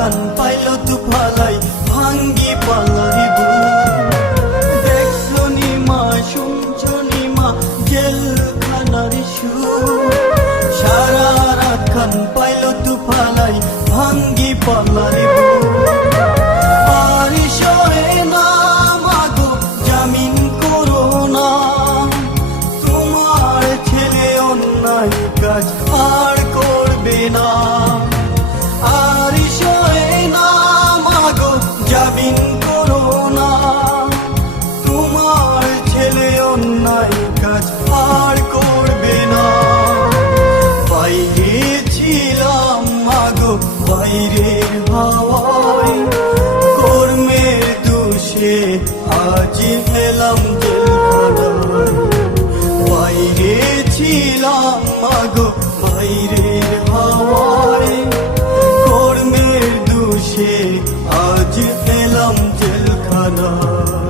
খান pile তু ফালাই ভাঙ্গি পালাই দেখছো নি মা শুনছো নি মা জেলখানার সুর সারা রাত খান পাইল তু ফালাই ভাঙ্গি পালাই আর সরে না মাগো জামিন করো না তোমার ছেলে অন্যায় কাজ আর করবে না আর সরে না মাগো জামিন করো না তোমার ছেলে অন্যায় কাজ আর করবে না বাইরে ছিলাম মাগো বাইরের হাওয়ায় কর্মের দোষে আজ এলাম জেলখানায় বাইরে ছিলাম মাগো বাইরের হাওয়ায় কর্মের দোষে আজ এলাম জেলখানায়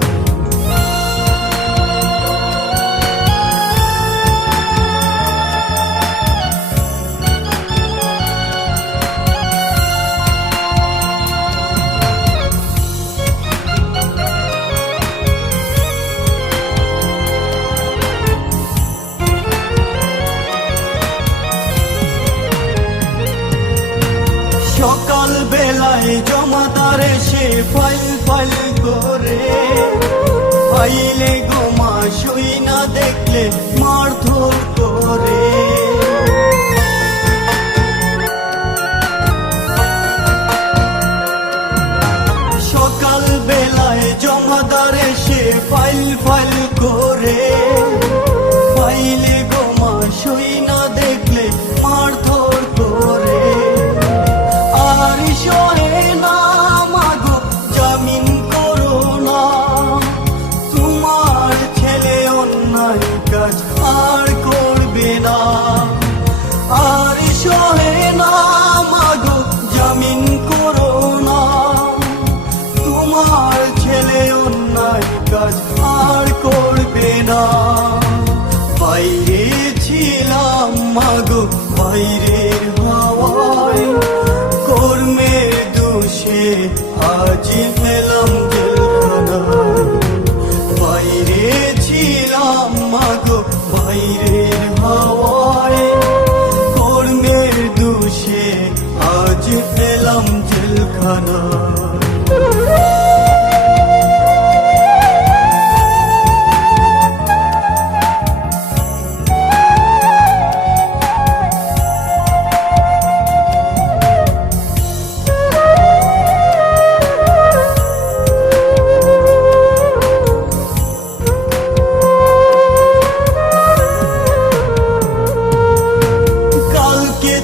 সকাল বেলায় জমাদার এসে ফাইল ফাইল করে ফাইলে গোমা শুই না দেখলে মারধর করে সকাল বেলায় জমাদার এসে ফাইল ফাইল করে ফাইলে গোমা শুই না দেখলে মারধর করে আর সরে না মাগো জামিন করো না তোমার ছেলে অন্যায় কাজ আর করবে না আর সরে না মাগো জামিন করো না তোমার ছেলে অন্যায় কাজ আর করবে না বাইরে ছিলাম মাগো বাইরের হাওয়ায় কর্মের দোষে আজ এলাম জেলখানায় বাইরে ছিলাম মাগো বাইরের হাওয়ায় কর্মের দোষে আজ এলাম জেলখানায়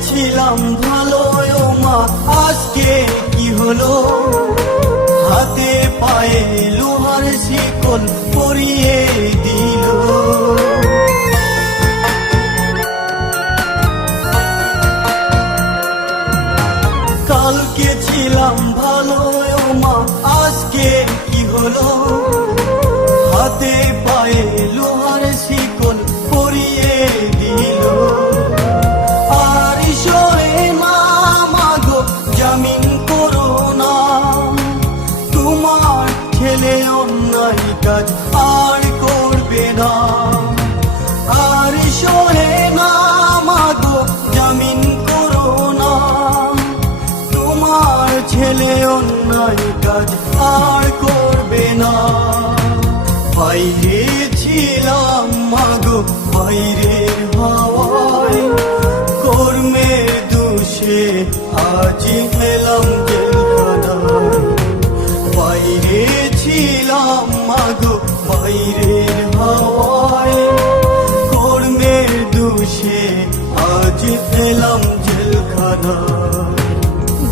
ছিলাম ভালো মা আজকে কি হলো হাতে পায়ে লোহার শিকল পরিয়ে দিল কালকে ছিলাম ভালো মা আজকে কি হলো হাতে পায়ে লোহার শিকল পরিয়ে দিল জামিন করো না তোমার ছেলে অন্যায় কাজ আর করবে না আর সহে না মাগো জামিন করো না তোমার ছেলে অন্যায় কাজ আর করবে না বাইরে ছিলাম মাগো বাইরের হাওয়ায় কর্মের দোষে আজ এলাম জেলখানায় বাইরে ছিলাম মাগো বাইরের হাওয়ায় কর্মের দোষে আজ এলাম জেলখানায়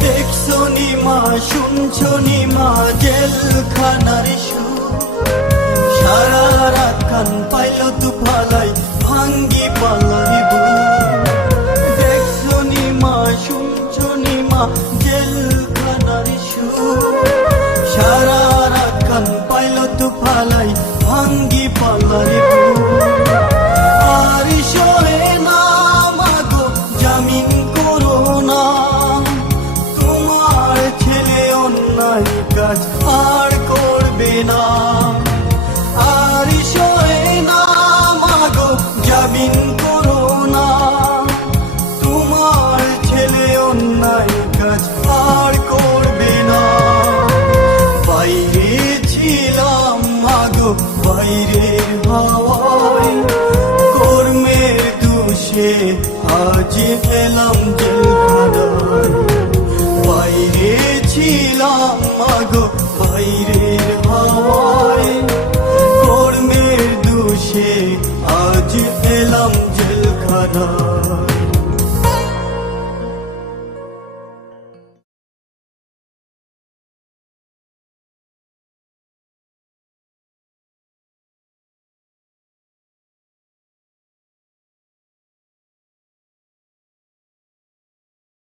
দেখছো নি মা শুনছো নি মা জেলখানার সুর সারা রাত খান পাইল তু ফালাই ভাঙ্গি পালাই দেখছো নি মা শুনছো নি মা জেলখানার সুর সারা রাত খান পাইল তু ফালাই ভাঙ্গি পালাই আর সহে না মাগো জামিন করো না তোমার কাজ আর করবে না, আর সয়ে না মাগো জামিন করো না। তোমার ছেলে অন্যায় কাজ আর করবে না। বাইরে ছিলাম মাগো বাইরের হাওয়ায়, কর্মের দোষে আজ এলাম জেলখানায়। বাইরে ছিলাম মাগো বাইরে